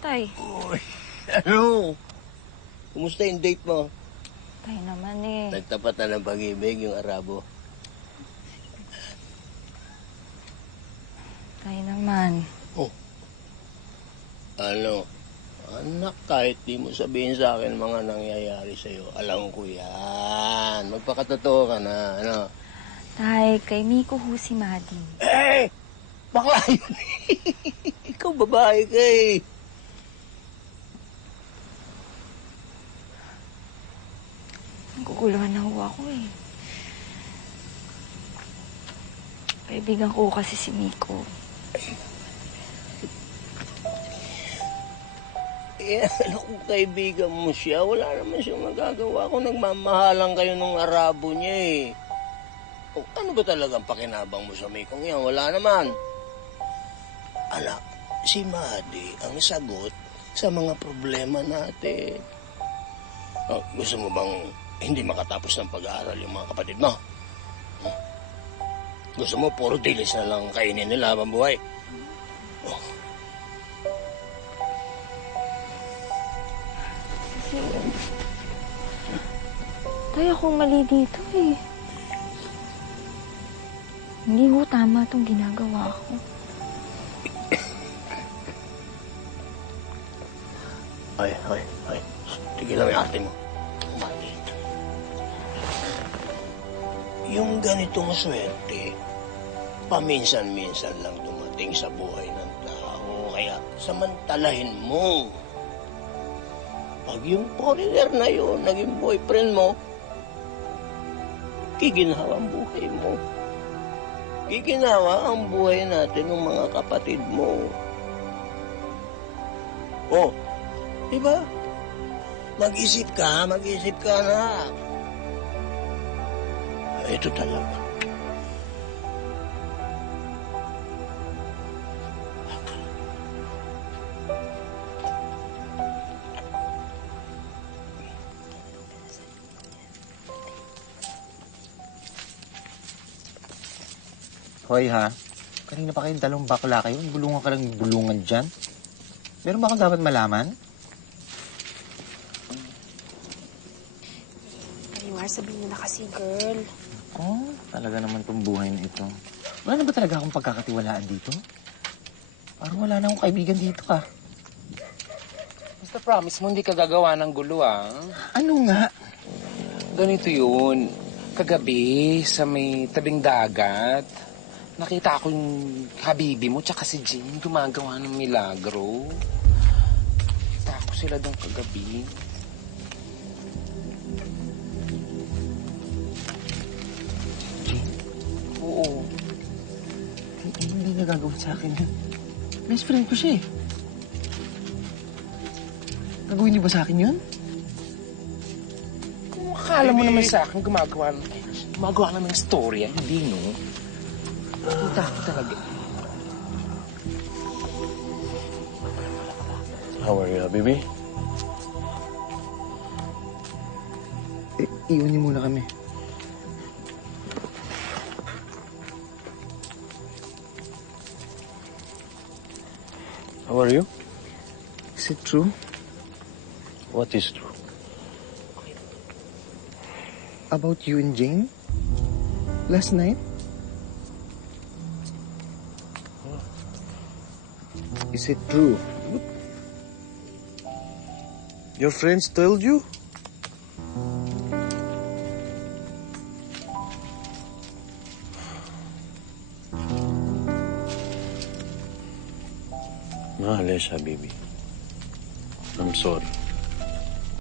Tay? Uy, ano? Kumusta yung date mo? Tay naman eh. Nagtapat na ng pag-ibig yung Arabo. Tay naman. Oh. Ano? Anak, kahit di mo sabihin sa akin mga nangyayari sa'yo, alam ko yan. Magpakatotoo ka na, ano? Tay, kay Miko ho si Maddie. Eh! Bakla yun. Ikaw babae ka eh. Naguguluhan na ho ako eh. Kaibigan ko kasi si Miko. Eh, kung kaibigan mo siya, wala naman siyang magagawa kung nagmamahalan kayo nung Arabo niya eh. O, ano ba talagang pakinabang mo sa Mikong yan? Wala naman. Anak, si Maddie ang sagot sa mga problema natin. Oh, gusto mo bang hindi makatapos ng pag-aaral yung mga kapatid mo? Gusto mo puro dilis na lang kainin nila habang buhay? Oh. Tay, akong mali dito eh. Hindi ho tama itong ginagawa ko. Ay. Tigilan mo yung arte mo. Mati. Yung ganitong swerte, paminsan-minsan lang dumating sa buhay ng tao. Kaya samantalahin mo. Pag yung foreigner na yun, naging boyfriend mo, giginawa ang buhay mo. Giginawa ang buhay natin ng mga kapatid mo. Oh, diba? Mag-isip ka na. Ito talaga. Hoy ha, kanina pa kayong dalawang bakla kayo. Bulungan ka lang bulungan dyan. Meron ba akong dapat malaman? Marimar, sabihin mo na kasi, girl. Oh, talaga naman tong buhay na ito. Wala na ba talaga akong pagkakatiwalaan dito? Parang wala na akong kaibigan dito ah. Basta promise mo, hindi ka gagawa ng gulo, ah. Ano nga? Ganito yun. Kagabi, sa may tabing dagat, nakita ko yung habibi mo tsaka si Jean gumagawa ng milagro. Nakita ko sila doon kagabi. Jean? Oo. Hindi niya gagawin sa akin yun. Best friend ko siya eh. Gagawin niyo ba sa akin yun? Kung akala mo naman sa akin, gumagawa naman ng story, hindi, no? Kita ko talaga. How are you, baby? Iwan niyo muna kami. How are you? Is it true? What is true? About you and Jane? Last night? Is it true? Your friends told you? Mahalesha, baby. I'm sorry.